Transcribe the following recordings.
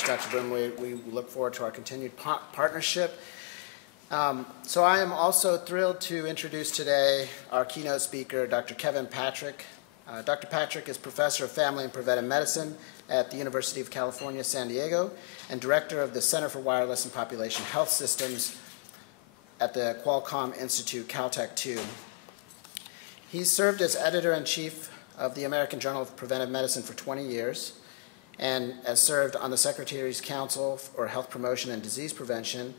much, Dr. Broom. We look forward to our continued partnership. So I am also thrilled to introduce today our keynote speaker, Dr. Kevin Patrick. Dr. Patrick is Professor of Family and Preventive Medicine at the University of California, San Diego, and Director of the Center for Wireless and Population Health Systems at the Qualcomm Institute, Caltech II. He served as Editor-in-Chief of the American Journal of Preventive Medicine for 20 years, and has served on the Secretary's Council for Health Promotion and Disease Prevention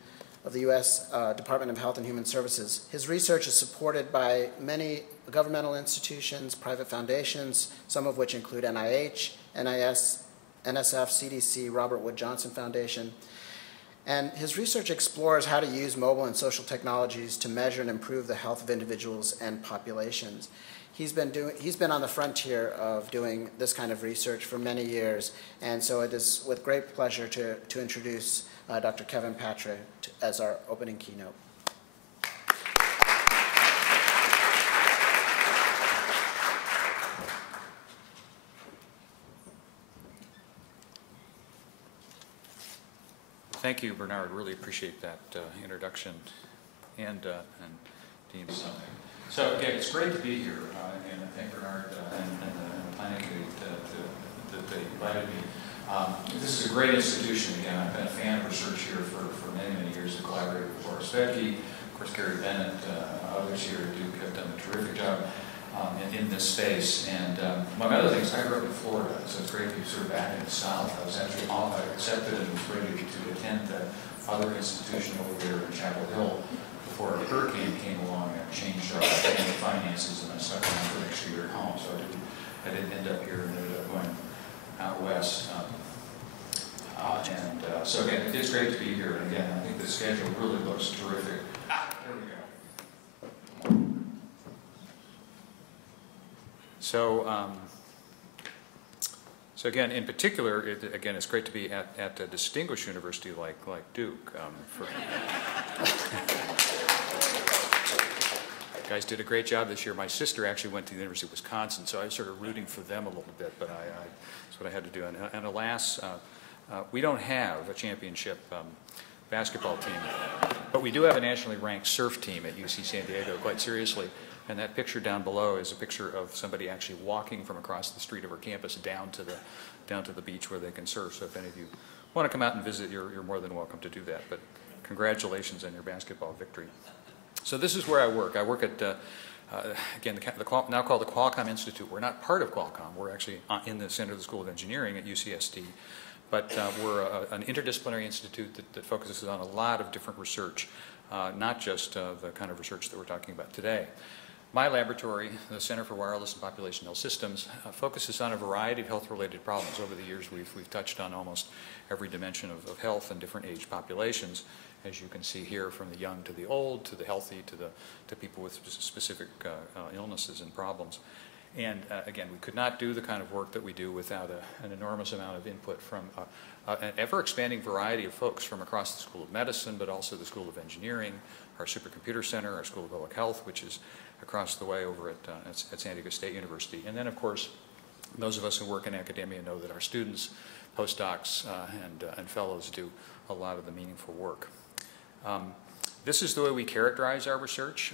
of the U.S. Department of Health and Human Services. His research is supported by many governmental institutions, private foundations, some of which include NIH, NIS, NSF, CDC, Robert Wood Johnson Foundation. And his research explores how to use mobile and social technologies to measure and improve the health of individuals and populations. He's been on the frontier of doing this kind of research for many years, and so it is with great pleasure to introduce Dr. Kevin Patrick as our opening keynote. Thank you, Bernard. Really appreciate that introduction, and Dean. So again, it's great to be here, and I thank Bernard and the planning committee that they invited me. This is a great institution. Again, I've been a fan of research here for many, many years. I collaborated with Horace Vedke, of course, Gary Bennett, others here at Duke have done a terrific job in this space. And among other things, I grew up in Florida, so it's great to be sort of back in the South. I was actually accepted and was ready to attend the other institution over there in Chapel Hill before a hurricane came along and changed our family finances, and I stuck around for an extra year at home. So I didn't end up here and ended up going out west. So again, it is great to be here. And again, I think the schedule really looks terrific. There we go. So again, in particular, it's great to be at a distinguished university like Duke. Guys did a great job this year. My sister actually went to the University of Wisconsin, so I was sort of rooting for them a little bit, but that's what I had to do. And alas, we don't have a championship basketball team, but we do have a nationally ranked surf team at UC San Diego, quite seriously. And that picture down below is a picture of somebody actually walking from across the street of our campus down to the beach where they can surf. So if any of you want to come out and visit, you're more than welcome to do that. But congratulations on your basketball victory. So this is where I work. I work at, again, now called the Qualcomm Institute. We're not part of Qualcomm. We're actually in the Center of the School of Engineering at UCSD. But we're an interdisciplinary institute that focuses on a lot of different research, not just the kind of research that we're talking about today. My laboratory, the Center for Wireless and Population Health Systems, focuses on a variety of health-related problems. Over the years, we've touched on almost every dimension of health and different age populations, as you can see here, from the young to the old, to the healthy, to people with specific illnesses and problems. And again, we could not do the kind of work that we do without an enormous amount of input from an ever-expanding variety of folks from across the School of Medicine, but also the School of Engineering, our Supercomputer Center, our School of Public Health, which is across the way over at San Diego State University. And then, of course, those of us who work in academia know that our students, postdocs, and fellows do a lot of the meaningful work. This is the way we characterize our research.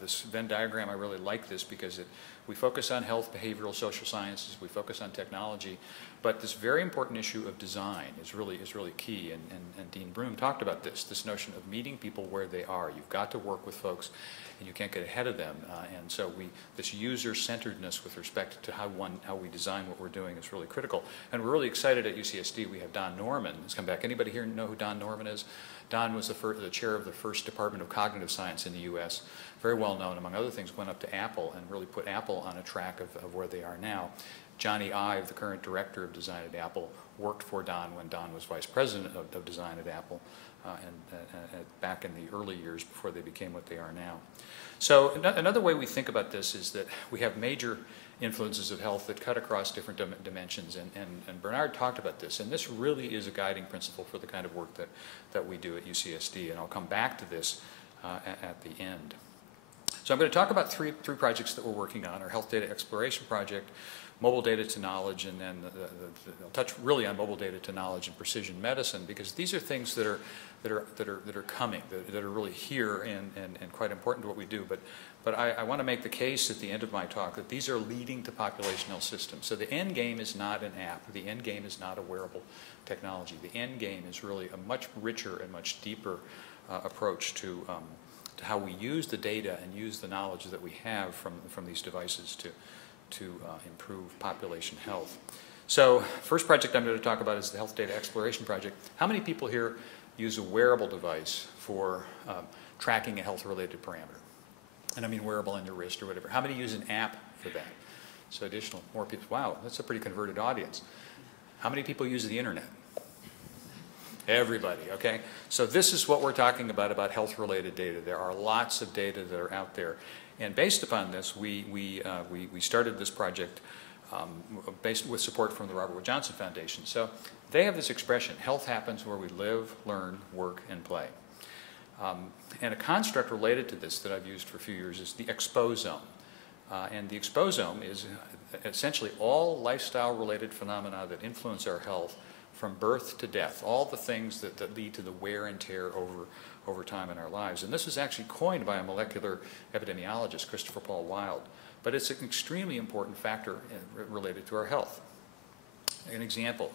This Venn diagram, I really like this because we focus on health, behavioral, social sciences, we focus on technology, but this very important issue of design is really key, and Dean Broom talked about this notion of meeting people where they are. You've got to work with folks, and you can't get ahead of them, and so this user-centeredness with respect to how we design what we're doing is really critical. And we're really excited at UCSD. We have Don Norman who's come back. Anybody here know who Don Norman is? Don was the chair of the first Department of Cognitive Science in the U.S., very well known, among other things, went up to Apple and really put Apple on a track of where they are now. Johnny Ive, the current director of design at Apple, worked for Don when Don was vice president of design at Apple, and back in the early years before they became what they are now. So another way we think about this is that we have major influences of health that cut across different dimensions, and Bernard talked about this, and this really is a guiding principle for the kind of work that we do at UCSD, and I'll come back to this at the end. So I'm going to talk about three projects that we're working on. Our Health Data Exploration Project, mobile data to knowledge, and then they'll touch really on mobile data to knowledge and precision medicine, because these are things that are coming, that are really here and quite important to what we do. But I want to make the case at the end of my talk that these are leading to population health systems. So the end game is not an app. The end game is not a wearable technology. The end game is really a much richer and much deeper approach to how we use the data and use the knowledge that we have from these devices to improve population health. So first project I'm going to talk about is the Health Data Exploration Project. How many people here use a wearable device for tracking a health-related parameter? And I mean wearable on your wrist or whatever. How many use an app for that? So more people. Wow, that's a pretty converted audience. How many people use the internet? Everybody, okay? So this is what we're talking about health-related data. There are lots of data that are out there. And based upon this, we started this project based with support from the Robert Wood Johnson Foundation. So they have this expression, health happens where we live, learn, work, and play. And a construct related to this that I've used for a few years is the exposome. And the exposome is essentially all lifestyle-related phenomena that influence our health from birth to death, all the things that lead to the wear and tear over time in our lives. And this was actually coined by a molecular epidemiologist, Christopher Paul Wild. But it's an extremely important factor related to our health. An example,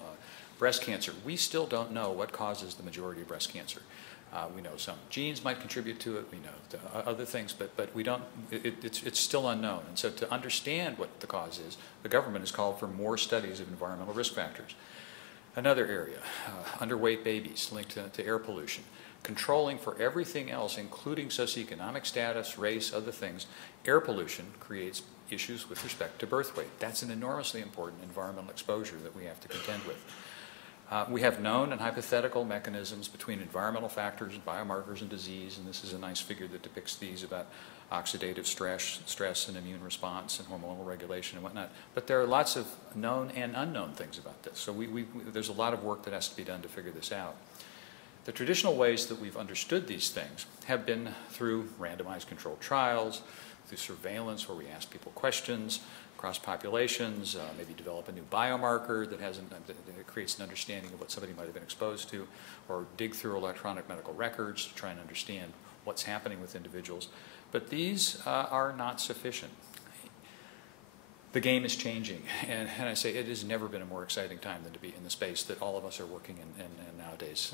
breast cancer. We still don't know what causes the majority of breast cancer. We know some genes might contribute to it. We know other things, but we don't. It's still unknown. And so, to understand what the cause is, the government has called for more studies of environmental risk factors. Another area, underweight babies linked to air pollution. Controlling for everything else, including socioeconomic status, race, other things. Air pollution creates issues with respect to birth weight. That's an enormously important environmental exposure that we have to contend with. We have known and hypothetical mechanisms between environmental factors, biomarkers, and disease, and this is a nice figure that depicts these about oxidative stress and immune response and hormonal regulation and whatnot. But there are lots of known and unknown things about this, so there's a lot of work that has to be done to figure this out. The traditional ways that we've understood these things have been through randomized controlled trials, through surveillance where we ask people questions, across populations, maybe develop a new biomarker that creates an understanding of what somebody might have been exposed to, or dig through electronic medical records to try and understand what's happening with individuals. But these are not sufficient. The game is changing, and I say it has never been a more exciting time than to be in the space that all of us are working in nowadays.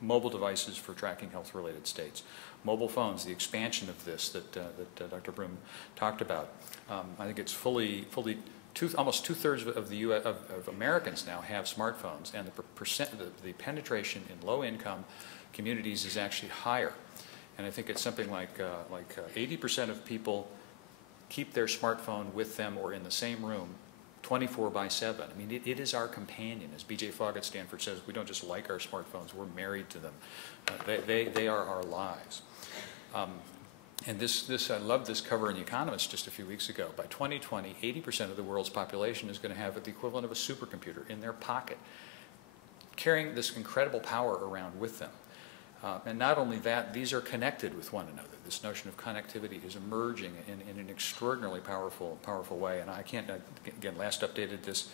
Mobile devices for tracking health-related states. Mobile phones, the expansion of this that Dr. Broom talked about. I think it's almost two-thirds of Americans now have smartphones, and the penetration in low-income communities is actually higher. And I think it's something like 80% of people keep their smartphone with them or in the same room 24/7. I mean, it is our companion. As B.J. Fogg at Stanford says, we don't just like our smartphones, we're married to them. They are our lives. And I love this cover in The Economist just a few weeks ago. By 2020, 80% of the world's population is going to have the equivalent of a supercomputer in their pocket, carrying this incredible power around with them. And not only that, these are connected with one another. This notion of connectivity is emerging in an extraordinarily powerful way. And I can't, again, last updated this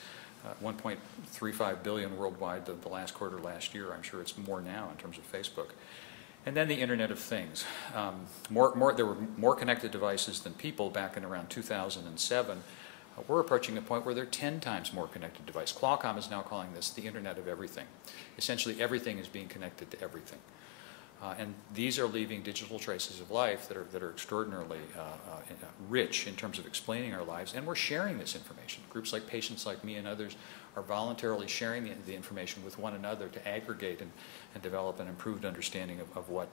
1.35 billion worldwide the last quarter last year. I'm sure it's more now in terms of Facebook. And then the Internet of Things. There were more connected devices than people back in around 2007. We're approaching a point where there are 10 times more connected devices. Qualcomm is now calling this the Internet of Everything. Essentially, everything is being connected to everything. And these are leaving digital traces of life that are extraordinarily rich in terms of explaining our lives, and we're sharing this information. Groups like Patients Like Me and others are voluntarily sharing the information with one another to aggregate and develop an improved understanding of what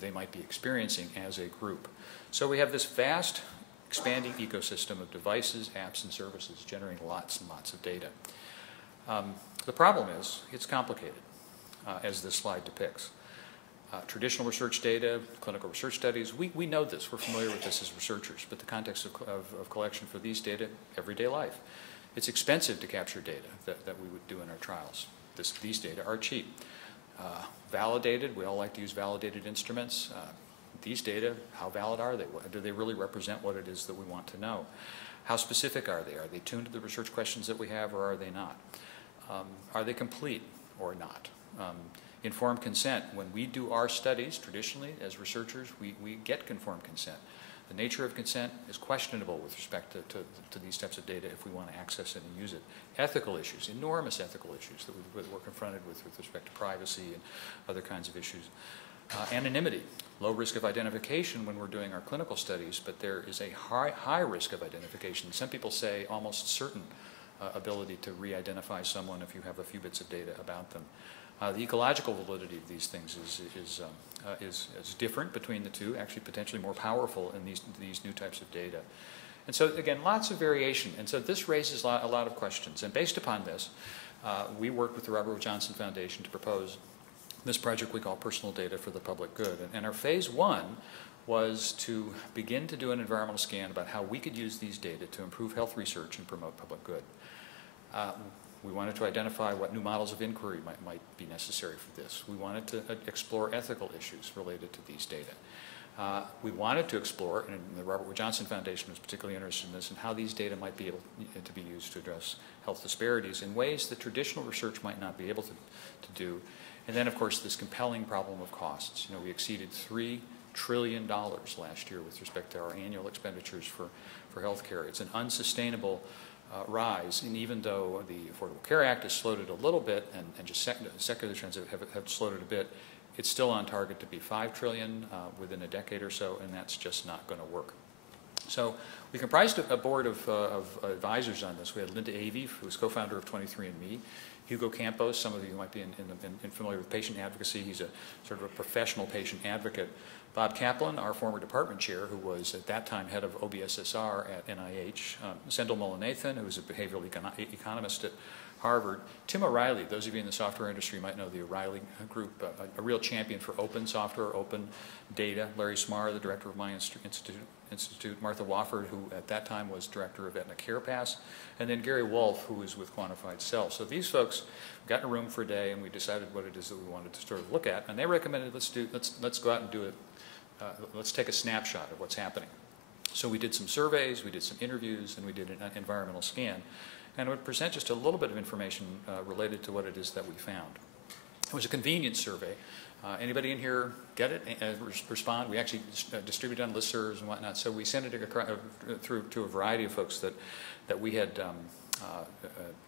they might be experiencing as a group. So we have this vast, expanding ecosystem of devices, apps, and services generating lots and lots of data. The problem is it's complicated. As this slide depicts. Traditional research data, clinical research studies, we know this, we're familiar with this as researchers, but the context of collection for these data, everyday life. It's expensive to capture data that we would do in our trials. These data are cheap. Validated, we all like to use validated instruments. These data, how valid are they? Do they really represent what it is that we want to know? How specific are they? Are they tuned to the research questions that we have, or are they not? Are they complete or not? Informed consent. When we do our studies, traditionally, as researchers, we get informed consent. The nature of consent is questionable with respect to these types of data if we want to access it and use it. Ethical issues, enormous ethical issues that we're confronted with respect to privacy and other kinds of issues. Anonymity, low risk of identification when we're doing our clinical studies, but there is a high risk of identification. Some people say almost certain ability to re-identify someone if you have a few bits of data about them. The ecological validity of these things is different between the two, actually potentially more powerful in these new types of data. And so again, lots of variation. And so this raises a lot of questions. And based upon this, we worked with the Robert Wood Johnson Foundation to propose this project we call Personal Data for the Public Good. And our phase one was to begin to do an environmental scan about how we could use these data to improve health research and promote public good. We wanted to identify what new models of inquiry might be necessary for this. We wanted to explore ethical issues related to these data. We wanted to explore, and the Robert Wood Johnson Foundation was particularly interested in this, and how these data might be able to be used to address health disparities in ways that traditional research might not be able to do. And then, of course, this compelling problem of costs. You know, we exceeded $3 trillion last year with respect to our annual expenditures for health care. It's an unsustainable rise, and even though the Affordable Care Act has slowed it a little bit, and just secular trends have slowed it a bit, it's still on target to be $5 trillion within a decade or so, and that's just not going to work. So we comprised a board of advisors on this. We had Linda Avey, who is co-founder of 23andMe, Hugo Campos, some of you might be familiar with patient advocacy. He's a sort of a professional patient advocate. Bob Kaplan, our former department chair, who was at that time head of OBSSR at NIH. Sendhil Mullainathan, who was a behavioral economist at Harvard. Tim O'Reilly, those of you in the software industry might know the O'Reilly Group, a real champion for open software, open data. Larry Smarr, the director of my institute. Martha Wofford, who at that time was director of Aetna CarePass. And then Gary Wolf, who was with Quantified Self. So these folks got in a room for a day, and we decided what it is that we wanted to sort of look at. And they recommended let's go out and do it. Let's take a snapshot of what's happening. So we did some surveys, we did some interviews, and we did an environmental scan. And I would present just a little bit of information related to what it is that we found. It was a convenience survey. Anybody in here get it? Respond? We actually distribute on listservs and whatnot. So we sent it through to a variety of folks that we had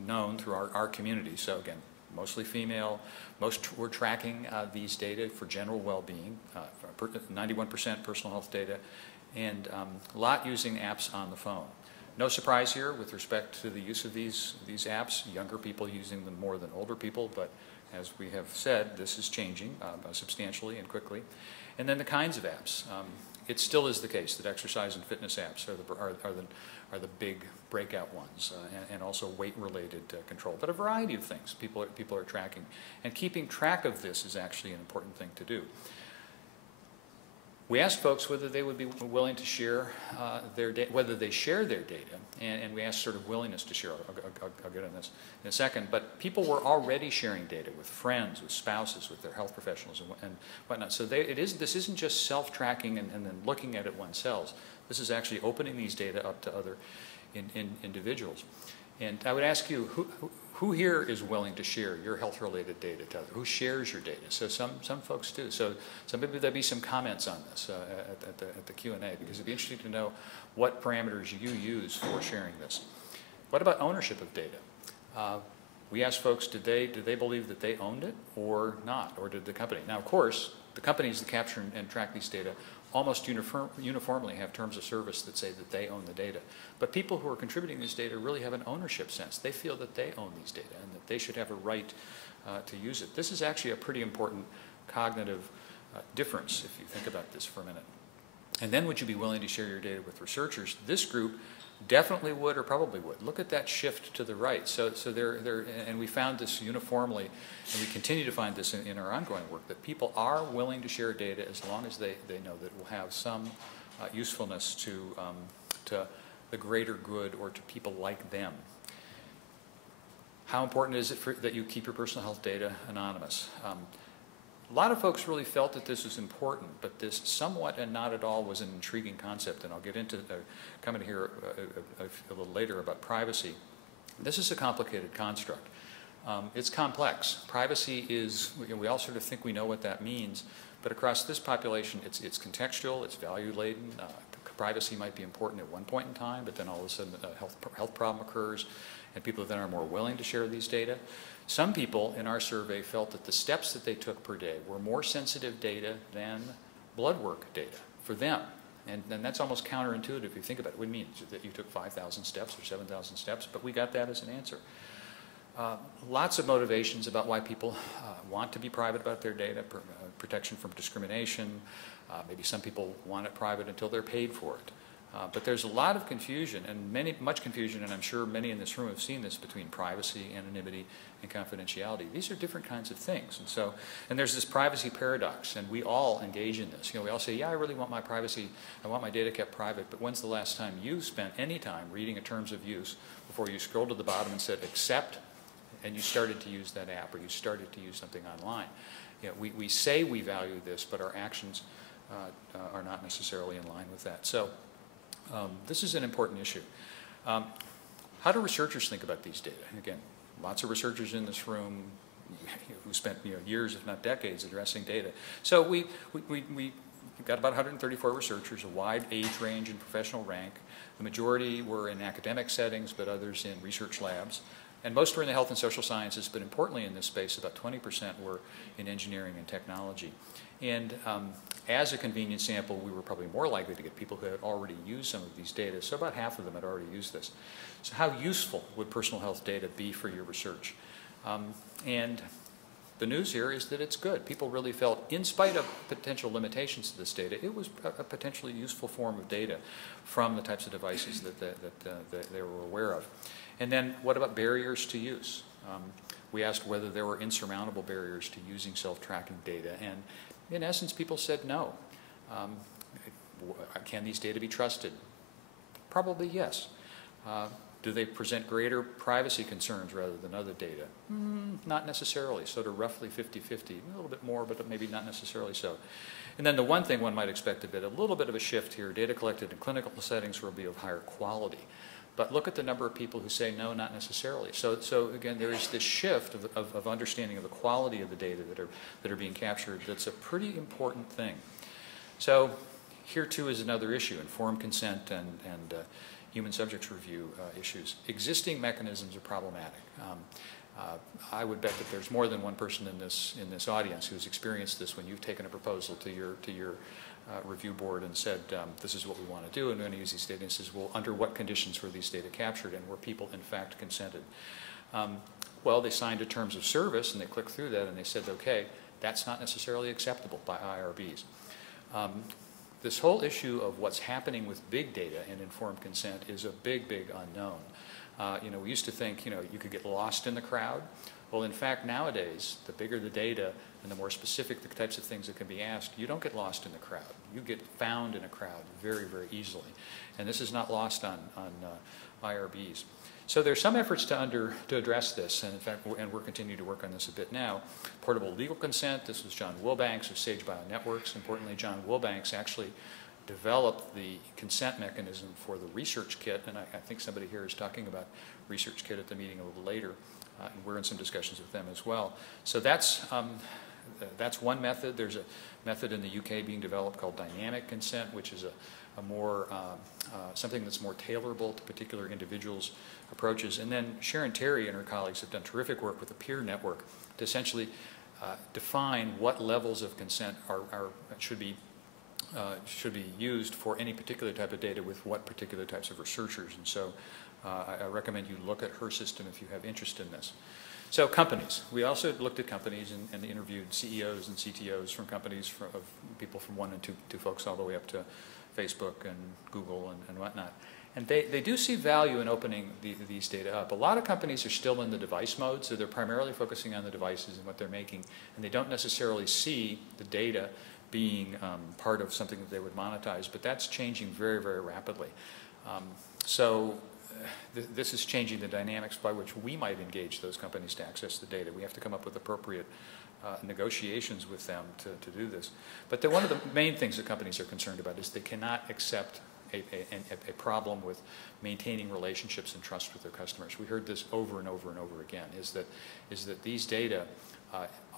known through our community. So again, mostly female. Most were tracking these data for general well-being, 91% personal health data, and a lot using apps on the phone. No surprise here with respect to the use of these apps, younger people using them more than older people, but as we have said, this is changing substantially and quickly. And then the kinds of apps. It still is the case that exercise and fitness apps are the big breakout ones, and also weight-related control. But a variety of things people are tracking. And keeping track of this is actually an important thing to do. We asked folks whether they would be willing to share their data, whether they share their data, and we asked sort of willingness to share. I'll get on this in a second. But people were already sharing data with friends, with spouses, with their health professionals and whatnot. So this isn't just self-tracking and then looking at it oneself. This is actually opening these data up to other individuals. And I would ask you, who here is willing to share your health-related data to others? Who shares your data? So some folks do. So maybe there'll be some comments on this at the Q&A, because it'd be interesting to know what parameters you use for sharing this. What about ownership of data? We asked folks, did they believe that they owned it or not, or did the company? Now, of course, the companies that capture and track these data almost uniformly have terms of service that say that they own the data. But people who are contributing this data really have an ownership sense. They feel that they own these data and that they should have a right to use it. This is actually a pretty important cognitive difference if you think about this for a minute. And then would you be willing to share your data with researchers? This group definitely would or probably would. Look at that shift to the right. So and we found this uniformly, and we continue to find this in our ongoing work, that people are willing to share data as long as they know that it will have some usefulness to the greater good or to people like them. How important is it that you keep your personal health data anonymous? A lot of folks really felt that this was important, but this somewhat and not at all was an intriguing concept, and I'll get into coming here a little later about privacy. This is a complicated construct. It's complex. Privacy is, we all sort of think we know what that means, but across this population, it's contextual, it's value-laden. Privacy might be important at one point in time, but then all of a sudden a health problem occurs, and people then are more willing to share these data. Some people in our survey felt that the steps that they took per day were more sensitive data than blood work data for them. And that's almost counterintuitive if you think about it. It would mean that you took 5,000 steps or 7,000 steps, but we got that as an answer. Lots of motivations about why people want to be private about their data, protection from discrimination. Maybe some people want it private until they're paid for it. But there's a lot of confusion, and much confusion, and I'm sure many in this room have seen this, between privacy, anonymity, and confidentiality. These are different kinds of things. And there's this privacy paradox, and we all engage in this. We all say, yeah, I really want my privacy, I want my data kept private, but when's the last time you spent any time reading a terms of use before you scrolled to the bottom and said accept, and you started to use that app, or you started to use something online? We say we value this, but our actions are not necessarily in line with that. So this is an important issue. How do researchers think about these data? Again, lots of researchers in this room who spent years, if not decades, addressing data. So we got about 134 researchers, a wide age range and professional rank. The majority were in academic settings, but others in research labs. And most were in the health and social sciences, but importantly in this space, about 20% were in engineering and technology. And as a convenient sample, we were probably more likely to get people who had already used some of these data. So about half of them had already used this. So how useful would personal health data be for your research? And the news here is that it's good. People really felt, in spite of potential limitations to this data, it was a potentially useful form of data from the types of devices that they were aware of. And then what about barriers to use? We asked whether there were insurmountable barriers to using self-tracking data, and in essence, people said no. Can these data be trusted? Probably yes. Do they present greater privacy concerns rather than other data? Not necessarily, sort of roughly 50-50, a little bit more, but maybe not necessarily so. And then the one thing one might expect a little bit of a shift here, data collected in clinical settings will be of higher quality. But look at the number of people who say no, not necessarily. So again, there is this shift of understanding of the quality of the data that are being captured. That's a pretty important thing. So here too is another issue: informed consent and human subjects review issues. Existing mechanisms are problematic. I would bet that there's more than one person in this audience who's experienced this when you've taken a proposal to your review board and said, this is what we want to do, and we're going to use these data, and says, well, under what conditions were these data captured, and were people in fact consented? Well, they signed a terms of service, and they clicked through that, and they said, okay, that's not necessarily acceptable by IRBs. This whole issue of what's happening with big data and informed consent is a big, big unknown. We used to think, you could get lost in the crowd. Well, in fact, nowadays, the bigger the data and the more specific the types of things that can be asked, you don't get lost in the crowd. You get found in a crowd very, very easily. And this is not lost on IRBs. So there's some efforts to address this, and in fact, we're continuing to work on this a bit now. Portable legal consent, this was John Wilbanks of Sage Bionetworks. Importantly, John Wilbanks actually developed the consent mechanism for the research kit, and I think somebody here is talking about research kit at the meeting a little later. And we're in some discussions with them as well. So that's one method. There's a method in the UK being developed called dynamic consent, which is a more something that's more tailorable to particular individuals' approaches. And then Sharon Terry and her colleagues have done terrific work with the peer network to essentially define what levels of consent should be used for any particular type of data with what particular types of researchers. And so I recommend you look at her system if you have interest in this. So companies. We also looked at companies and interviewed CEOs and CTOs from companies, of people from 1 and 2 folks all the way up to Facebook and Google and whatnot. And they do see value in opening these data up. A lot of companies are still in the device mode, so they're primarily focusing on the devices and what they're making, and they don't necessarily see the data being part of something that they would monetize, but that's changing very, very rapidly. This is changing the dynamics by which we might engage those companies to access the data. We have to come up with appropriate negotiations with them to do this. But one of the main things that companies are concerned about is they cannot accept a problem with maintaining relationships and trust with their customers. We heard this over and over and over again, is that these data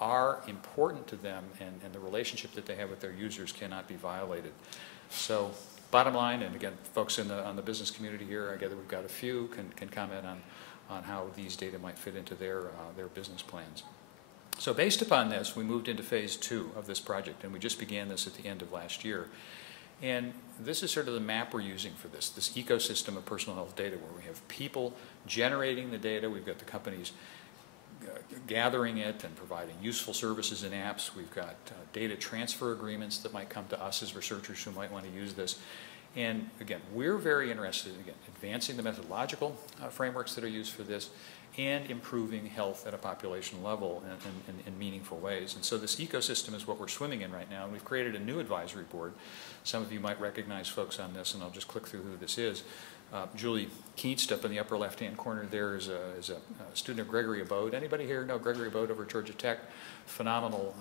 are important to them, and the relationship that they have with their users cannot be violated. So bottom line, and again, folks on the business community here, I gather we've got a few, can comment on how these data might fit into their business plans. So based upon this, we moved into phase 2 of this project, and we just began this at the end of last year. And this is sort of the map we're using for this ecosystem of personal health data, where we have people generating the data, we've got the companies gathering it and providing useful services and apps, we've got data transfer agreements that might come to us as researchers who might want to use this. And again, we're very interested in advancing the methodological frameworks that are used for this, and improving health at a population level in meaningful ways. And so this ecosystem is what we're swimming in right now, and we've created a new advisory board. Some of you might recognize folks on this, and I'll just click through who this is. Julie Keats, up in the upper left-hand corner there, is a student of Gregory Abode. Anybody here know Gregory Abode over at Georgia Tech? Phenomenal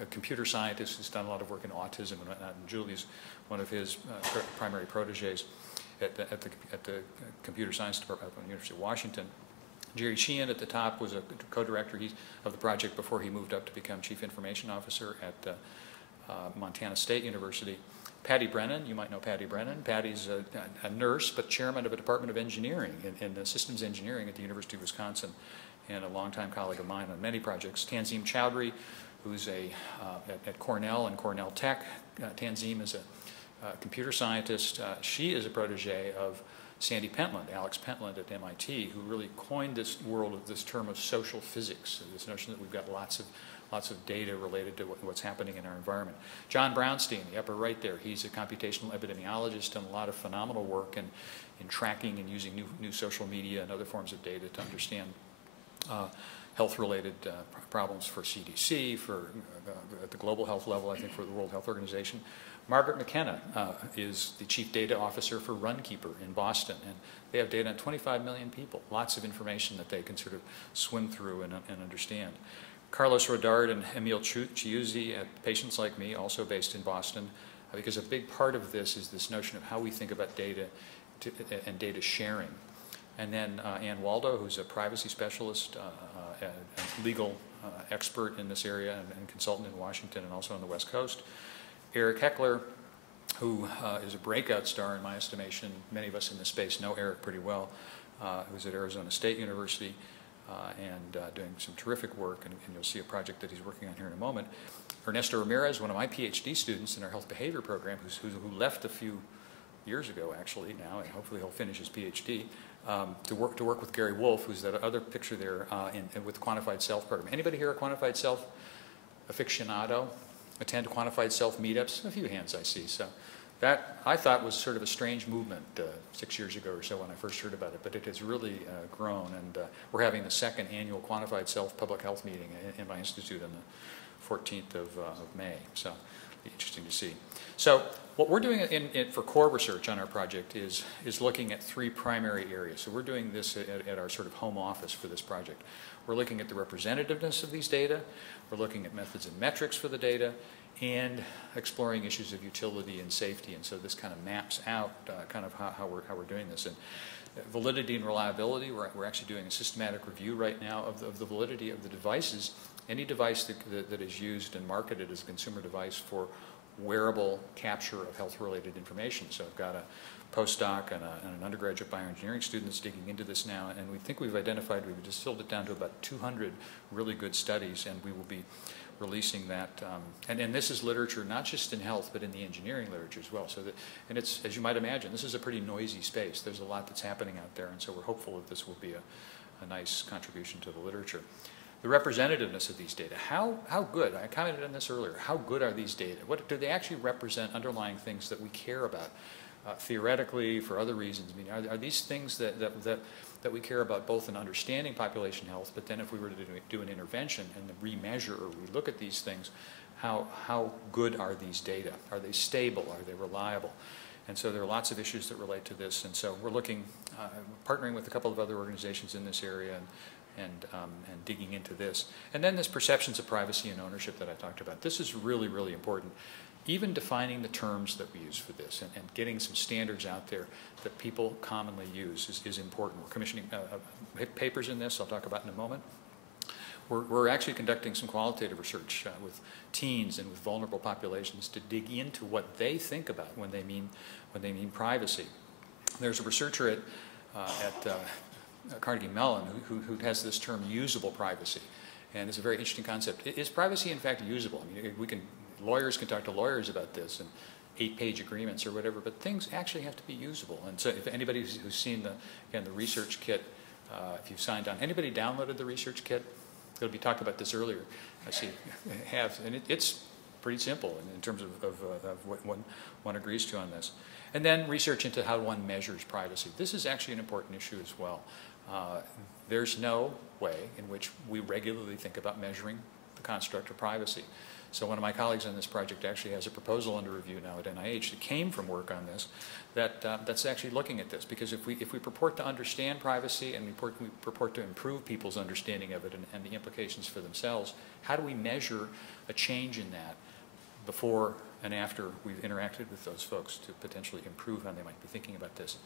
a computer scientist who's done a lot of work in autism and whatnot, and Julie's one of his primary proteges at the Computer Science Department at the University of Washington. Jerry Sheehan at the top was a co-director of the project before he moved up to become Chief Information Officer at Montana State University. Patty Brennan, you might know Patty Brennan. Patty's a nurse, but chairman of a Department of Engineering in systems engineering at the University of Wisconsin, and a longtime colleague of mine on many projects. Tanzim Chowdhury, who's at Cornell and Cornell Tech. Tanzim is a computer scientist. She is a protege of Sandy Pentland, Alex Pentland at MIT, who really coined this term of social physics, this notion that we've got lots of data related to what's happening in our environment. John Brownstein, the upper right there, he's a computational epidemiologist, done a lot of phenomenal work in tracking and using new social media and other forms of data to understand health-related problems for CDC, at the global health level, I think for the World Health Organization. Margaret McKenna is the Chief Data Officer for Runkeeper in Boston, and they have data on 25 million people, lots of information that they can sort of swim through and understand. Carlos Rodard and Emil Chiuzzi at Patients Like Me, also based in Boston, because a big part of this is this notion of how we think about data and data sharing. And then Ann Waldo, who's a privacy specialist, a legal expert in this area and consultant in Washington and also on the West Coast. Eric Heckler, who is a breakout star in my estimation. Many of us in this space know Eric pretty well, who's at Arizona State University and doing some terrific work, and you'll see a project that he's working on here in a moment. Ernesto Ramirez, one of my PhD students in our health behavior program, who left a few years ago actually now, and hopefully he'll finish his PhD, to work with Gary Wolf, who's that other picture there with the Quantified Self program. Anybody here a Quantified Self aficionado? Attend Quantified Self meetups? A few hands I see. So that I thought was sort of a strange movement 6 years ago or so when I first heard about it, but it has really grown, and we're having the second annual Quantified Self public health meeting in my institute on the 14th of May, so it'll be interesting to see. So what we're doing for core research on our project is looking at 3 primary areas. So we're doing this at our sort of home office for this project. We're looking at the representativeness of these data, we're looking at methods and metrics for the data, and exploring issues of utility and safety. And so this kind of maps out kind of how we're doing this. And validity and reliability, we're actually doing a systematic review right now of the validity of the devices. Any device that is used and marketed as a consumer device for wearable capture of health-related information. So I've got a postdoc and an undergraduate bioengineering student that's digging into this now, and we think we've distilled it down to about 200 really good studies, and we will be releasing that. And this is literature not just in health, but in the engineering literature as well. And it's, as you might imagine, this is a pretty noisy space. There's a lot that's happening out there, and so we're hopeful that this will be a nice contribution to the literature. The representativeness of these data, how good, I commented on this earlier, how good are these data? What do they actually represent underlying things that we care about? Theoretically, for other reasons, I mean, are these things that we care about both in understanding population health, but then if we were to do an intervention and remeasure or we look at these things, how good are these data? Are they stable? Are they reliable? And so there are lots of issues that relate to this, and so we're looking, partnering with a couple of other organizations in this area, and digging into this. And then this perceptions of privacy and ownership that I talked about. This is really, really important. Even defining the terms that we use for this and getting some standards out there that people commonly use is important. We're commissioning papers in this I'll talk about in a moment. We're actually conducting some qualitative research with teens and with vulnerable populations to dig into what they think about when they mean privacy. There's a researcher at Carnegie Mellon who has this term usable privacy, and it's a very interesting concept. Is privacy in fact usable? I mean, lawyers can talk to lawyers about this and 8-page agreements or whatever, but things actually have to be usable. And so if anybody who's seen the research kit, if you've signed on, anybody downloaded the research kit? It'll be talked about this earlier. I see have, and it's pretty simple in terms of what one agrees to on this. And then research into how one measures privacy. This is actually an important issue as well. There's no way in which we regularly think about measuring the construct of privacy. So one of my colleagues on this project actually has a proposal under review now at NIH that came from work on this, that's actually looking at this. Because if we purport to understand privacy and we purport to improve people's understanding of it and the implications for themselves, how do we measure a change in that before and after we've interacted with those folks to potentially improve how they might be thinking about this?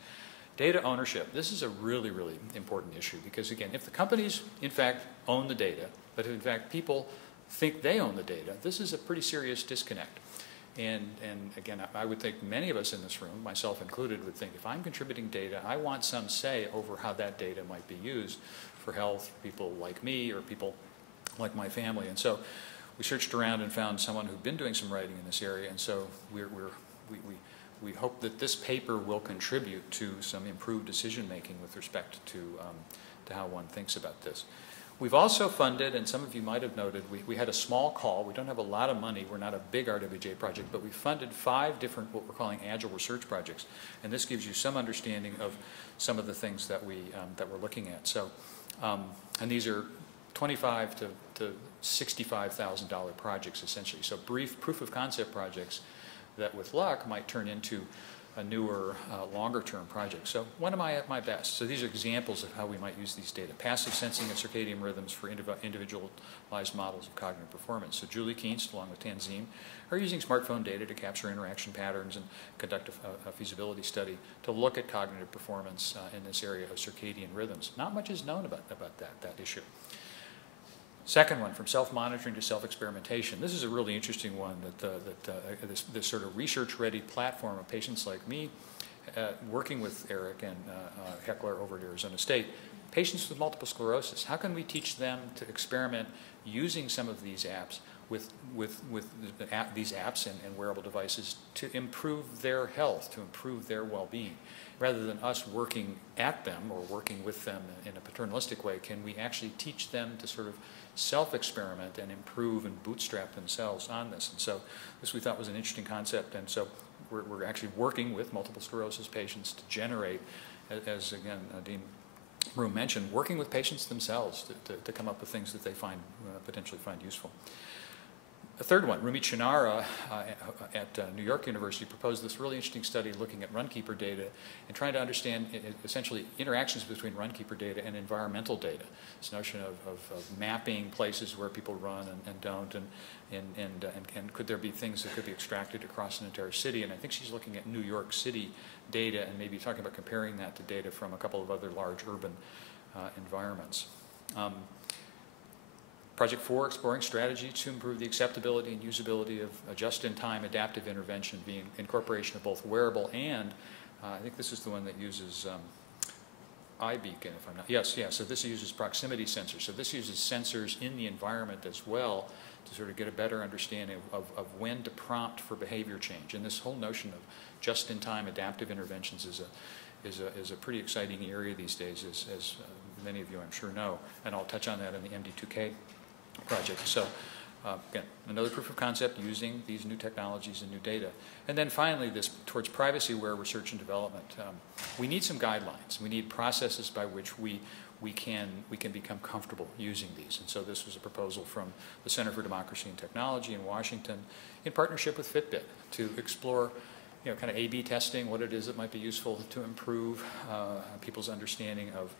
Data ownership. This is a really, really important issue because, again, if the companies, in fact, own the data, but if, in fact, people think they own the data, this is a pretty serious disconnect. And again, I would think many of us in this room, myself included, would think if I'm contributing data, I want some say over how that data might be used for health, people like me or people like my family. And so we searched around and found someone who'd been doing some writing in this area, and so we hope that this paper will contribute to some improved decision making with respect to how one thinks about this. We've also funded, and some of you might have noted, we had a small call. We don't have a lot of money. We're not a big RWJ project, but we funded 5 different what we're calling agile research projects. And this gives you some understanding of some of the things that we're looking at. So, and these are $25,000 to $65,000 projects essentially. So brief proof of concept projects that with luck might turn into a newer, longer-term project. So when am I at my best? So these are examples of how we might use these data. Passive sensing of circadian rhythms for individualized models of cognitive performance. So Julie Keenst, along with Tanzim, are using smartphone data to capture interaction patterns and conduct a feasibility study to look at cognitive performance in this area of circadian rhythms. Not much is known about that issue. Second one, from self-monitoring to self-experimentation. This is a really interesting one, this sort of research-ready platform of patients like me, working with Eric and Heckler over at Arizona State, patients with multiple sclerosis. How can we teach them to experiment using some of these apps with these apps and wearable devices to improve their health, to improve their well-being? Rather than us working at them or working with them in a paternalistic way, can we actually teach them to sort of self-experiment and improve and bootstrap themselves on this? And so this we thought was an interesting concept, and so we're actually working with multiple sclerosis patients to generate, as again Dean Broom mentioned, working with patients themselves to come up with things that they potentially find useful. A third one, Rumi Chinara at New York University proposed this really interesting study looking at runkeeper data and trying to understand essentially interactions between runkeeper data and environmental data. This notion of mapping places where people run and don't, and could there be things that could be extracted across an entire city? And I think she's looking at New York City data and maybe talking about comparing that to data from a couple of other large urban environments. Project 4, exploring strategies to improve the acceptability and usability of a just-in-time adaptive intervention, being incorporation of both wearable and, I think this is the one that uses iBeacon, if I'm not, yes, so this uses proximity sensors. So this uses sensors in the environment as well to sort of get a better understanding of when to prompt for behavior change. And this whole notion of just-in-time adaptive interventions is a pretty exciting area these days, as many of you I'm sure know. And I'll touch on that in the MD2K project. So again, another proof of concept using these new technologies and new data. And then finally, this towards privacy-aware research and development. We need some guidelines. We need processes by which we can become comfortable using these. And so this was a proposal from the Center for Democracy and Technology in Washington in partnership with Fitbit to explore kind of A/B testing, what it is that might be useful to improve people's understanding of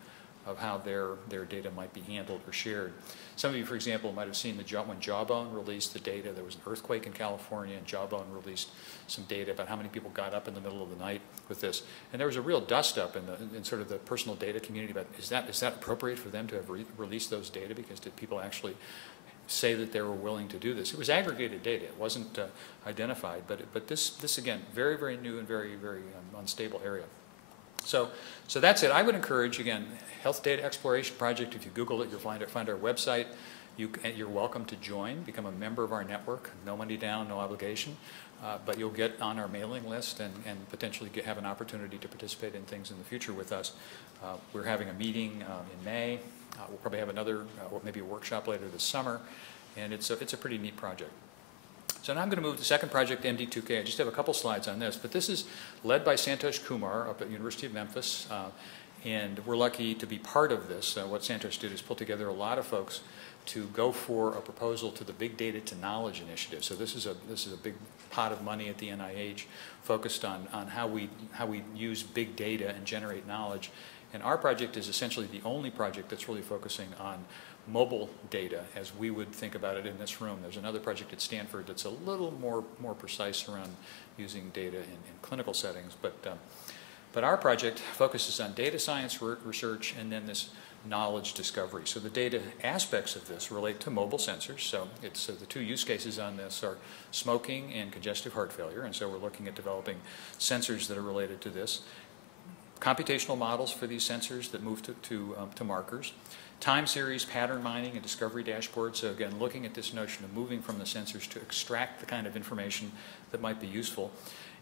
of how their data might be handled or shared. Some of you, for example, might have seen when Jawbone released the data. There was an earthquake in California, and Jawbone released some data about how many people got up in the middle of the night with this. And there was a real dust-up in sort of the personal data community about, is that appropriate for them to have released those data? Because did people actually say that they were willing to do this? It was aggregated data. It wasn't identified. But this, again, very, very new and very, very unstable area. So that's it. I would encourage, again, Health Data Exploration Project. If you Google it, you'll find our website. You're welcome to join, become a member of our network. No money down, no obligation. But you'll get on our mailing list and potentially have an opportunity to participate in things in the future with us. We're having a meeting in May. We'll probably have another, maybe a workshop later this summer. And it's a pretty neat project. So now I'm going to move to the second project, MD2K. I just have a couple slides on this, but this is led by Santosh Kumar up at the University of Memphis, and we're lucky to be part of this. What Santosh did is pull together a lot of folks to go for a proposal to the Big Data to Knowledge initiative. So this is a big pot of money at the NIH focused on how we use big data and generate knowledge. And our project is essentially the only project that's really focusing on mobile data as we would think about it in this room. There's another project at Stanford that's a little more precise around using data in clinical settings. But our project focuses on data science research and then this knowledge discovery. So the data aspects of this relate to mobile sensors. So the two use cases on this are smoking and congestive heart failure. And so we're looking at developing sensors that are related to this. Computational models for these sensors that move to markers. Time series pattern mining and discovery dashboards. So again, looking at this notion of moving from the sensors to extract the kind of information that might be useful.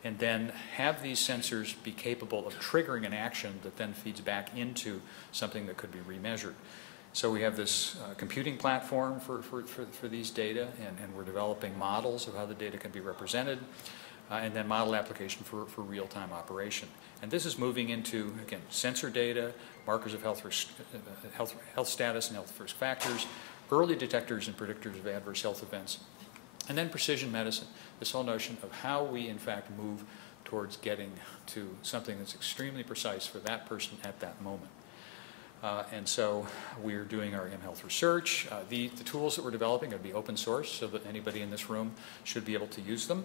And then have these sensors be capable of triggering an action that then feeds back into something that could be remeasured. So we have this computing platform for these data, and we're developing models of how the data can be represented, and then model application for real-time operation. And this is moving into, again, sensor data, markers of health status and health risk factors, early detectors and predictors of adverse health events, and then precision medicine, this whole notion of how we, in fact, move towards getting to something that's extremely precise for that person at that moment. And so we're doing our mHealth research. The tools that we're developing are going to be open source so that anybody in this room should be able to use them.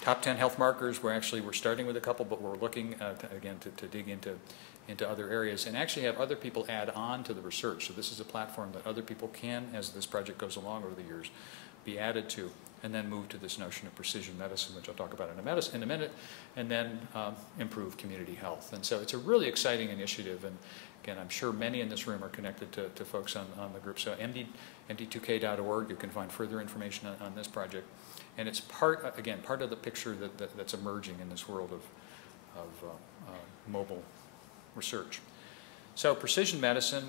Top 10 health markers, we're starting with a couple, but we're looking, to dig into other areas and actually have other people add on to the research. So this is a platform that other people can, as this project goes along over the years, be added to, and then move to this notion of precision medicine, which I'll talk about in a minute, and then improve community health. And so it's a really exciting initiative, and again, I'm sure many in this room are connected to folks on the group. So md2k.org, you can find further information on this project. And it's part of the picture that's emerging in this world of mobile research. So precision medicine,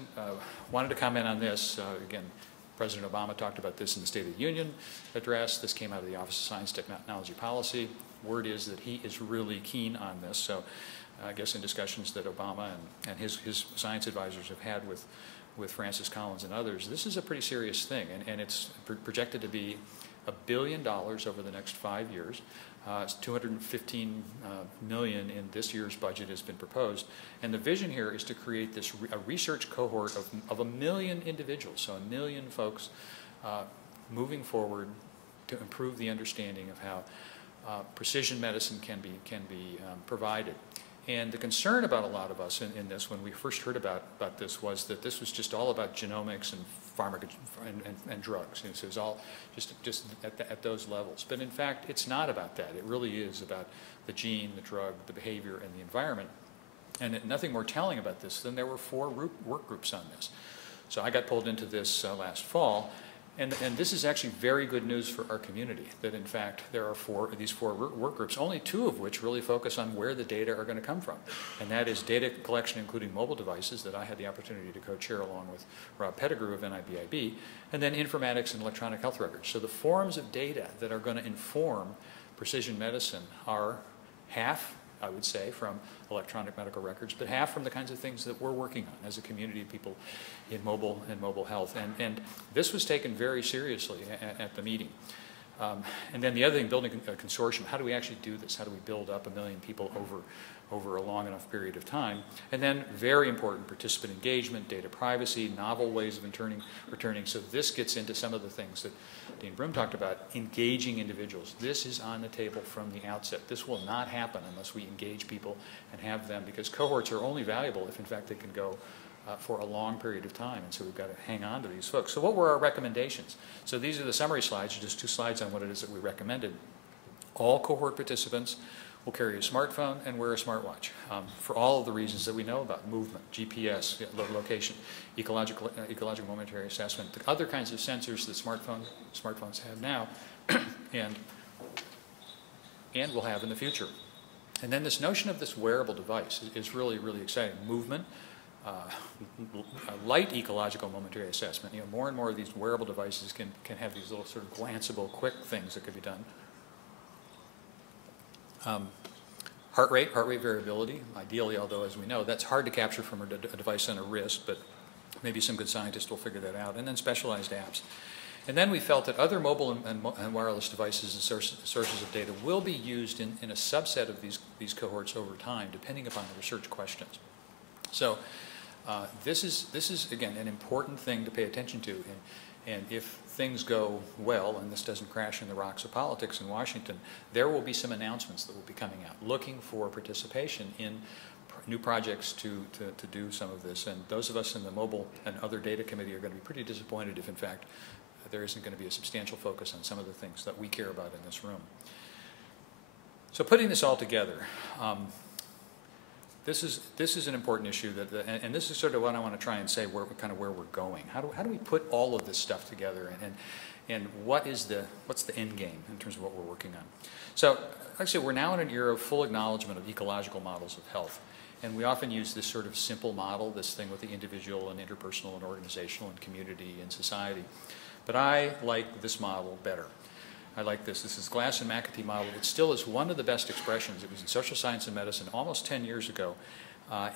wanted to comment on this. Again, President Obama talked about this in the State of the Union address. This came out of the Office of Science, Technology Policy. Word is that he is really keen on this. So I guess in discussions that Obama and his science advisors have had with Francis Collins and others, this is a pretty serious thing. And it's projected to be $1 billion over the next 5 years. It's $215 million in this year's budget has been proposed. And the vision here is to create a research cohort of 1 million individuals, so 1 million folks moving forward to improve the understanding of how precision medicine can be provided. And the concern about a lot of us in this, when we first heard about this, was that this was just all about genomics and and drugs. And so it's all just at those levels. But in fact, it's not about that. It really is about the gene, the drug, the behavior, and the environment. And nothing more telling about this than there were 4 work groups on this. So I got pulled into this last fall. And this is actually very good news for our community, that in fact there are these four work groups, only 2 of which really focus on where the data are going to come from. And that is data collection, including mobile devices, that I had the opportunity to co-chair along with Rob Pettigrew of NIBIB, and then informatics and electronic health records. So the forms of data that are going to inform precision medicine are half, I would say, from electronic medical records, but half from the kinds of things that we're working on as a community of people in mobile health. And this was taken very seriously at the meeting. And then the other thing, building a consortium. How do we actually do this? How do we build up 1 million people over a long enough period of time. And then very important, participant engagement, data privacy, novel ways of returning. So this gets into some of the things that Dean Broom talked about, engaging individuals. This is on the table from the outset. This will not happen unless we engage people and have them, because cohorts are only valuable if in fact they can go for a long period of time, and so we've got to hang on to these folks. So what were our recommendations? So these are the summary slides, just 2 slides on what it is that we recommended. All cohort participants will carry a smartphone and wear a smartwatch for all of the reasons that we know about: movement, GPS, location, ecological momentary assessment, the other kinds of sensors that smartphones have now and will have in the future. And then this notion of this wearable device is really, really exciting. Movement, light ecological momentary assessment. More and more of these wearable devices can have these little sort of glanceable, quick things that could be done. Heart rate variability, ideally, although as we know, that's hard to capture from a device on a wrist, but maybe some good scientists will figure that out. And then specialized apps. And then we felt that other mobile and wireless devices and sources of data will be used in a subset of these cohorts over time, depending upon the research questions. So this is, again, an important thing to pay attention to. And if things go well, and this doesn't crash in the rocks of politics in Washington, there will be some announcements that will be coming out, looking for participation in new projects to do some of this. And those of us in the Mobile and Other Data Committee are going to be pretty disappointed if, in fact, there isn't going to be a substantial focus on some of the things that we care about in this room. So putting this all together, this is an important issue, and this is sort of what I want to try and say, where we're going. How do we put all of this stuff together, and what's the end game in terms of what we're working on? So, like I say, we're now in an era of full acknowledgement of ecological models of health, and we often use this sort of simple model, this thing with the individual and interpersonal and organizational and community and society. But I like this model better. I like this. This is Glass and McAtee model. It still is one of the best expressions. It was in Social Science and Medicine almost 10 years ago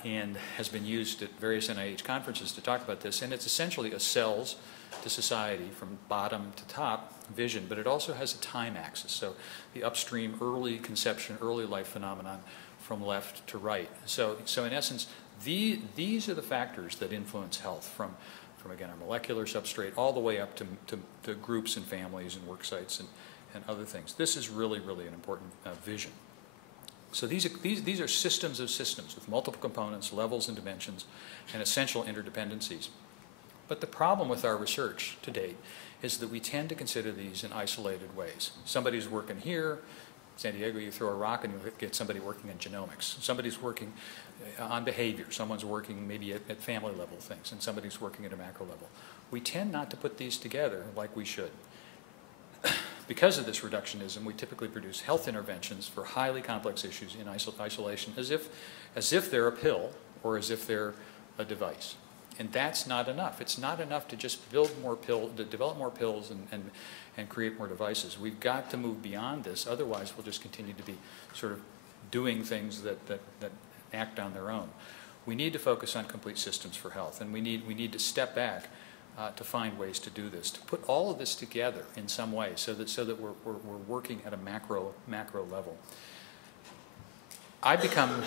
and has been used at various NIH conferences to talk about this. And it's essentially a cells to society from bottom to top vision, but it also has a time axis. So the upstream early conception, early life phenomenon from left to right. So in essence, these are the factors that influence health from again, our molecular substrate all the way up to groups and families and work sites and other things. This is really, really an important vision. So these are systems of systems with multiple components, levels and dimensions, and essential interdependencies. But the problem with our research to date is that we tend to consider these in isolated ways. Somebody's working here. San Diego, you throw a rock and you get somebody working in genomics. Somebody's working on behavior. Someone's working maybe at family level things, and somebody's working at a macro level. We tend not to put these together like we should. Because of this reductionism, we typically produce health interventions for highly complex issues in isolation as if they're a pill or as if they're a device. And that's not enough. It's not enough to just build more develop more pills and create more devices. We've got to move beyond this. Otherwise, we'll just continue to be sort of doing things that act on their own. We need to focus on complete systems for health, and we need to step back to find ways to do this, to put all of this together in some way, so that we're working at a macro level. I've become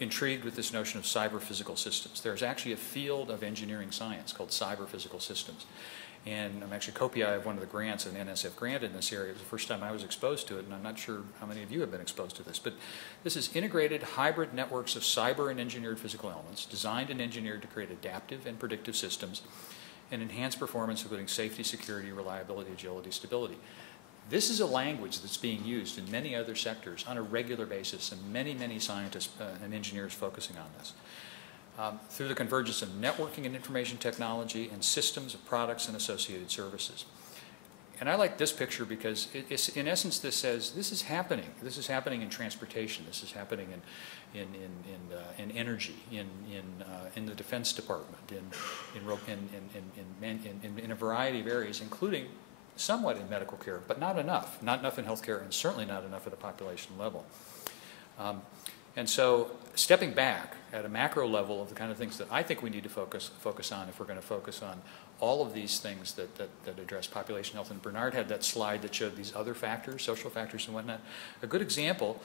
intrigued with this notion of cyber-physical systems. There's actually a field of engineering science called cyber-physical systems. And I'm actually co-PI of one of the grants, an NSF grant in this area. It was the first time I was exposed to it, and I'm not sure how many of you have been exposed to this. But this is integrated hybrid networks of cyber and engineered physical elements, designed and engineered to create adaptive and predictive systems and enhance performance, including safety, security, reliability, agility, stability. This is a language that's being used in many other sectors on a regular basis, and many scientists and engineers focusing on this. Through the convergence of networking and information technology and systems of products and associated services. And I like this picture because it's, in essence, this says this is happening. This is happening in transportation. This is happening in energy, in the Defense Department, in a variety of areas, including somewhat in medical care, but not enough. Not enough in healthcare, and certainly not enough at a population level. And so stepping back at a macro level of the kind of things that I think we need to focus on if we're going to focus on all of these things that address population health. And Bernard had that slide that showed these other factors, social factors and whatnot. A good example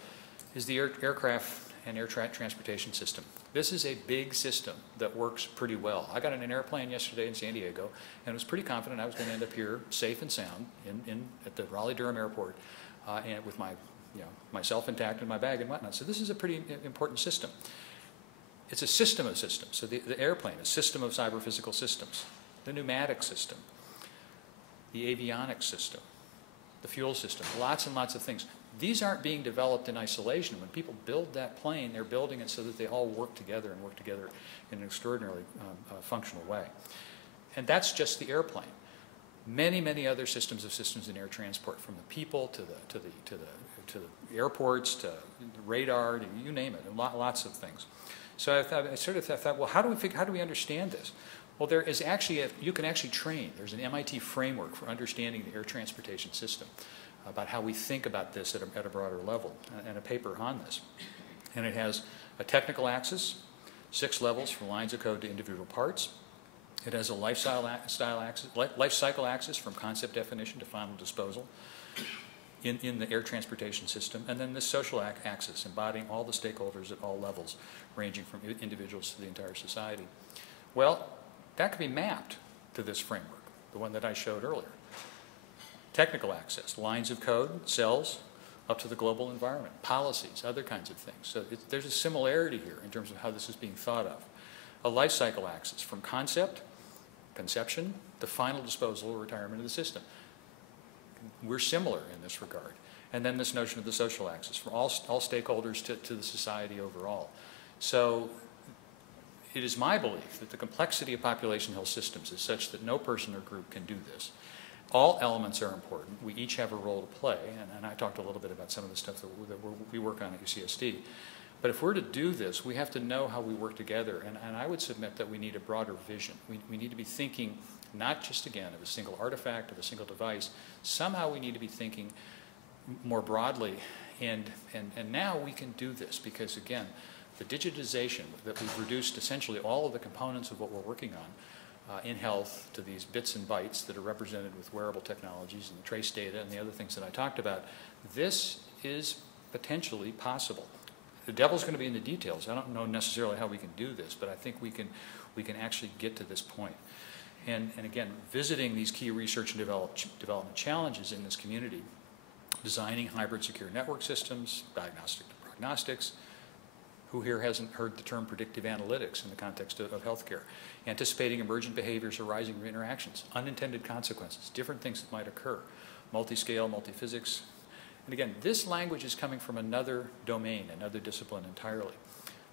is the aircraft and air transportation system. This is a big system that works pretty well. I got in an airplane yesterday in San Diego and was pretty confident I was going to end up here safe and sound at the Raleigh-Durham airport and with myself intact and my bag and whatnot. So this is a pretty important system. It's a system of systems. So the airplane, a system of cyber-physical systems, the pneumatic system, the avionics system, the fuel system, lots and lots of things. These aren't being developed in isolation. When people build that plane, they're building it so that they all work together and work together in an extraordinarily functional way. And that's just the airplane. Many, many other systems in air transport, from the people to the airports, to the radar, to you name it, lots of things. So I thought, well, how do we understand this? Well, there is actually you can actually train. There's an MIT framework for understanding the air transportation system, about how we think about this at a broader level, and a paper on this. And it has a technical axis, 6 levels from lines of code to individual parts. It has a life cycle axis from concept definition to final disposal in the air transportation system, and then this social axis embodying all the stakeholders at all levels, ranging from individuals to the entire society. Well, that could be mapped to this framework, the one that I showed earlier. Technical access, lines of code, cells, up to the global environment, policies, other kinds of things. So there's a similarity here in terms of how this is being thought of. A life cycle axis from conception, to final disposal or retirement of the system. We're similar in this regard. And then this notion of the social axis, from all stakeholders to the society overall. So it is my belief that the complexity of population health systems is such that no person or group can do this. All elements are important. We each have a role to play, and I talked a little bit about some of the stuff that we work on at UCSD. But if we're to do this, we have to know how we work together, and I would submit that we need a broader vision. We need to be thinking not just, again, of a single artifact, of a single device. Somehow we need to be thinking more broadly, and now we can do this because, again, the digitization that we've reduced essentially all of the components of what we're working on in health to these bits and bytes that are represented with wearable technologies and the trace data and the other things that I talked about. This is potentially possible. The devil's going to be in the details. I don't know necessarily how we can do this, but I think we can actually get to this point. And again, visiting these key research and development challenges in this community, designing hybrid secure network systems, diagnostic to prognostics. Who here hasn't heard the term predictive analytics in the context of healthcare? Anticipating emergent behaviors arising from interactions, unintended consequences, different things that might occur, multi-scale, multi-physics. And again, this language is coming from another domain, another discipline entirely.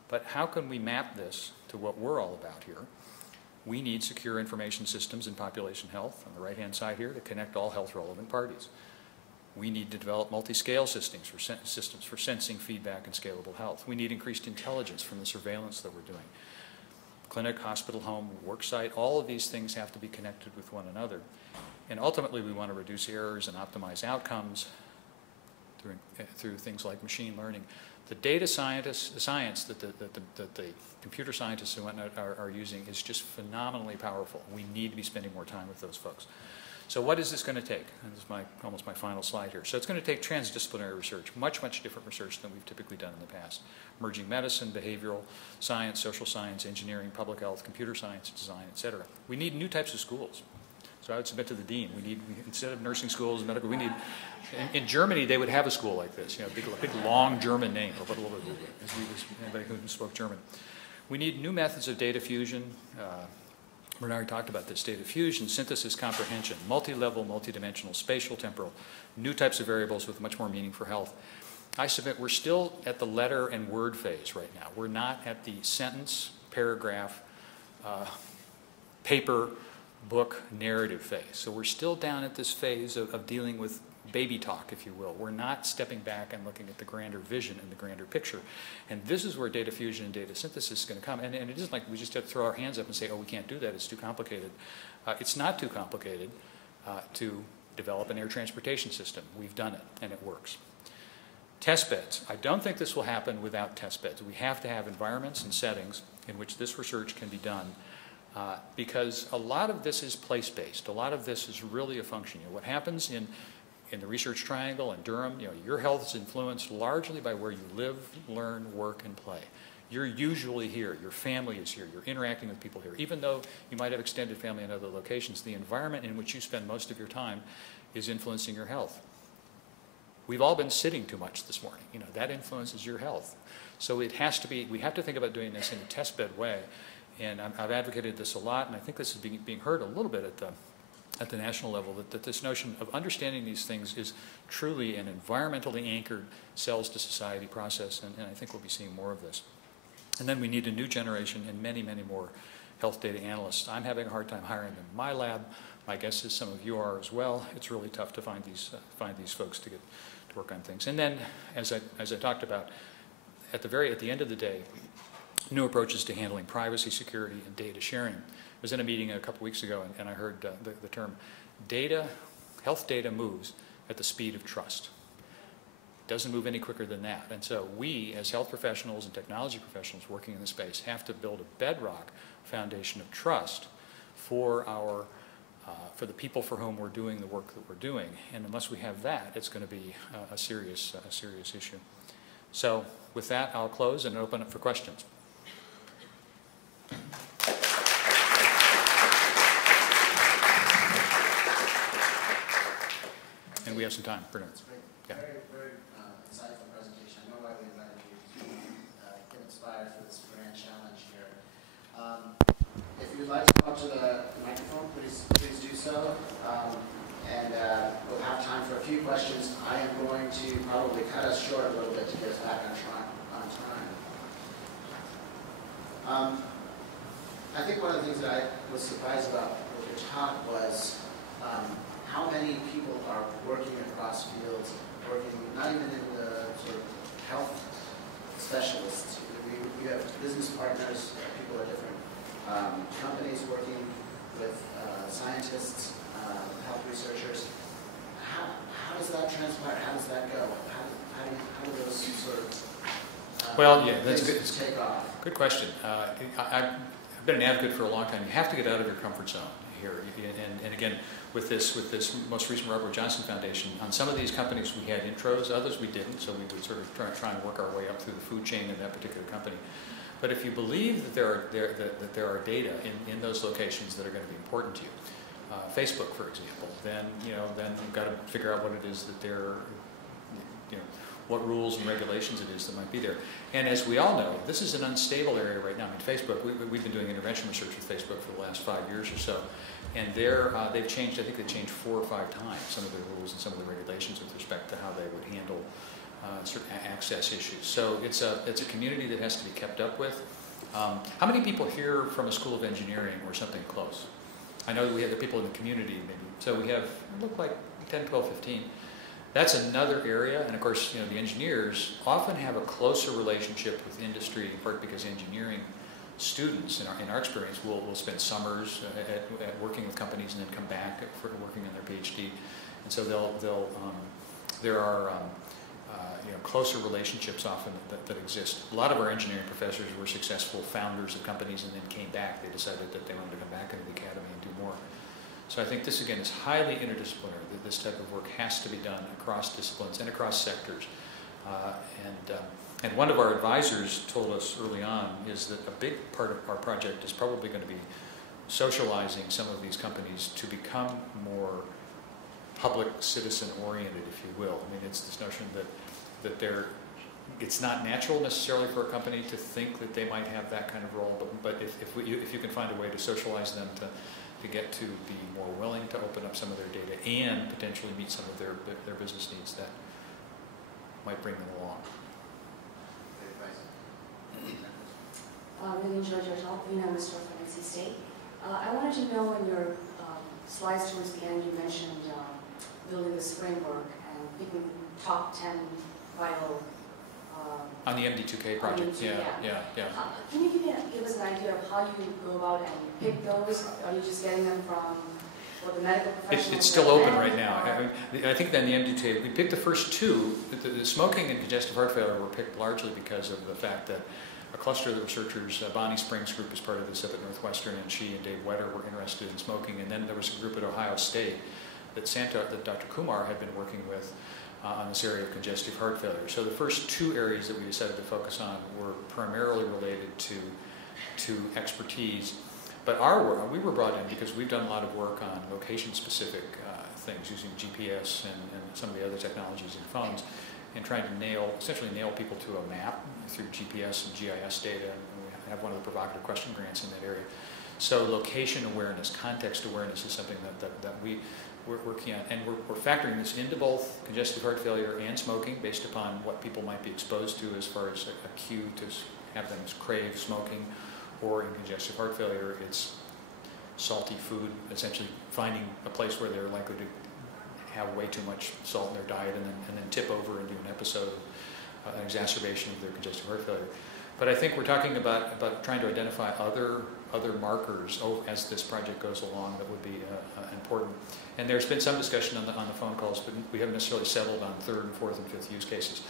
But how can we map this to what we're all about here? We need secure information systems in population health, on the right-hand side here, to connect all health-relevant parties. We need to develop multi-scale systems for sensing, feedback, and scalable health. We need increased intelligence from the surveillance that we're doing. Clinic, hospital, home, work site, all of these things have to be connected with one another. And ultimately, we want to reduce errors and optimize outcomes through things like machine learning. The data science that the computer scientists and whatnot are using is just phenomenally powerful. We need to be spending more time with those folks. So what is this going to take? And this is almost my final slide here. So it's going to take transdisciplinary research, much, much different research than we've typically done in the past. Merging medicine, behavioral science, social science, engineering, public health, computer science, design, et cetera. We need new types of schools. So I would submit to the dean, instead of nursing schools, medical, we need, in Germany, they would have a school like this, a big long German name, anybody who spoke German. We need new methods of data fusion. Bernard talked about this, data fusion, synthesis, comprehension, multi-level, multi-dimensional, spatial, temporal, new types of variables with much more meaning for health. I submit we're still at the letter and word phase right now. We're not at the sentence, paragraph, paper, book, narrative phase. So we're still down at this phase of dealing with baby talk, if you will. We're not stepping back and looking at the grander vision and the grander picture. And this is where data fusion and data synthesis is going to come. And it isn't like we just have to throw our hands up and say, oh, we can't do that, it's too complicated. It's not too complicated to develop an air transportation system. We've done it, and it works. Test beds. I don't think this will happen without test beds. We have to have environments and settings in which this research can be done because a lot of this is place-based. A lot of this is really a function. What happens in in the Research Triangle in Durham, your health is influenced largely by where you live, learn, work, and play. You're usually here. Your family is here. You're interacting with people here. Even though you might have extended family in other locations, the environment in which you spend most of your time is influencing your health. We've all been sitting too much this morning. That influences your health. So it has to be, we have to think about doing this in a testbed way. And I've advocated this a lot, and I think this is being heard a little bit at the national level, that this notion of understanding these things is truly an environmentally anchored cells to society process, and I think we'll be seeing more of this. And then we need a new generation and many, many more health data analysts. I'm having a hard time hiring them in my lab. My guess is some of you are as well. It's really tough to find these folks to get to work on things. And then, as I talked about, at the end of the day, new approaches to handling privacy, security, and data sharing. I was in a meeting a couple weeks ago, and I heard the term health data moves at the speed of trust. It doesn't move any quicker than that. And so we, as health professionals and technology professionals working in the space, have to build a bedrock foundation of trust for the people for whom we're doing the work that we're doing. And unless we have that, it's going to be a serious issue. So with that, I'll close and open up for questions. And we have some time. Bruno. That's great. Yeah. Very insightful presentation. I know why we invited you to get inspired for this grand challenge here. If you'd like to come up to the microphone, please do so. And we'll have time for a few questions. I am going to probably cut us short a little bit to get us back on time. I think one of the things that I was surprised about with your talk was how many people are working across fields, working not even in the sort of health specialists. We have business partners, people at different companies working with scientists, health researchers. How does that transpire? How does that go? How do those sort of that's good. Take off? Good question. I've been an advocate for a long time. You have to get out of your comfort zone here. And again, with this most recent Robert Johnson Foundation, on some of these companies we had intros, others we didn't, so we would sort of try and work our way up through the food chain in that particular company. But if you believe that there are data in those locations that are going to be important to you, Facebook, for example, then you've got to figure out what it is that what rules and regulations it is that might be there. And as we all know, this is an unstable area right now. I mean, Facebook, we've been doing intervention research with Facebook for the last 5 years or so, and they've changed, I think they've changed 4 or 5 times some of the rules and some of the regulations with respect to how they would handle certain access issues. So it's a community that has to be kept up with. How many people here from a school of engineering or something close? I know we have the people in the community maybe. So we have, look like 10, 12, 15. That's another area, and of course, the engineers often have a closer relationship with industry, in part because engineering students, in our experience, will spend summers at working with companies and then come back for working on their PhD, and so there are closer relationships often that exist. A lot of our engineering professors were successful founders of companies and then came back. They decided that they wanted to come back into the academy and do more. So I think this, again, is highly interdisciplinary. That this type of work has to be done across disciplines and across sectors. And one of our advisors told us early on is that a big part of our project is probably going to be socializing some of these companies to become more public citizen oriented, if you will. I mean, it's this notion that it's not natural necessarily for a company to think that they might have that kind of role, but if you can find a way to socialize them to get to be more willing to open up some of their data and potentially meet some of their business needs, that might bring them along. Really enjoyed your talk, Mr. from NC State. I wanted to know in your slides towards the end you mentioned building this framework and picking top 10 vital on the MD2K project, yeah. Can you give us an idea of how you go about and pick those? Are you just getting them from the medical professionals? It's still open right now. I think then the MD2K, we picked the first 2. The smoking and congestive heart failure were picked largely because of the fact that a cluster of the researchers, Bonnie Springs' group is part of this up at Northwestern, and she and Dave Wetter were interested in smoking. And then there was a group at Ohio State that Dr. Kumar had been working with on this area of congestive heart failure. So the first two areas that we decided to focus on were primarily related to expertise. But our work, we were brought in because we've done a lot of work on location-specific things using GPS and some of the other technologies in phones, and trying to essentially nail people to a map through GPS and GIS data. And we have one of the provocative question grants in that area. So location awareness, context awareness is something that we're working on. And we're factoring this into both congestive heart failure and smoking based upon what people might be exposed to as far as a cue to have them crave smoking, or in congestive heart failure, it's salty food, essentially finding a place where they're likely to have way too much salt in their diet and then tip over into an episode of an exacerbation of their congestive heart failure. But I think we're talking about trying to identify other markers as this project goes along that would be important. And there's been some discussion on the phone calls, but we haven't necessarily settled on third and fourth and fifth use cases.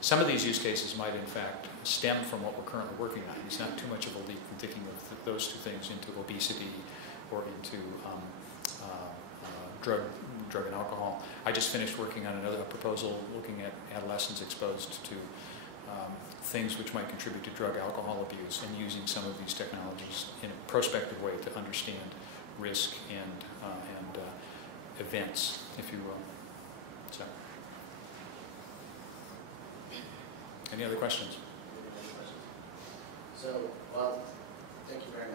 Some of these use cases might in fact stem from what we're currently working on. It's not too much of a leap from thinking of those two things into obesity or into drug and alcohol. I just finished working on another proposal looking at adolescents exposed to things which might contribute to drug alcohol abuse, and using some of these technologies in a prospective way to understand risk and events, if you will. So, any other questions? So, well, thank you very much.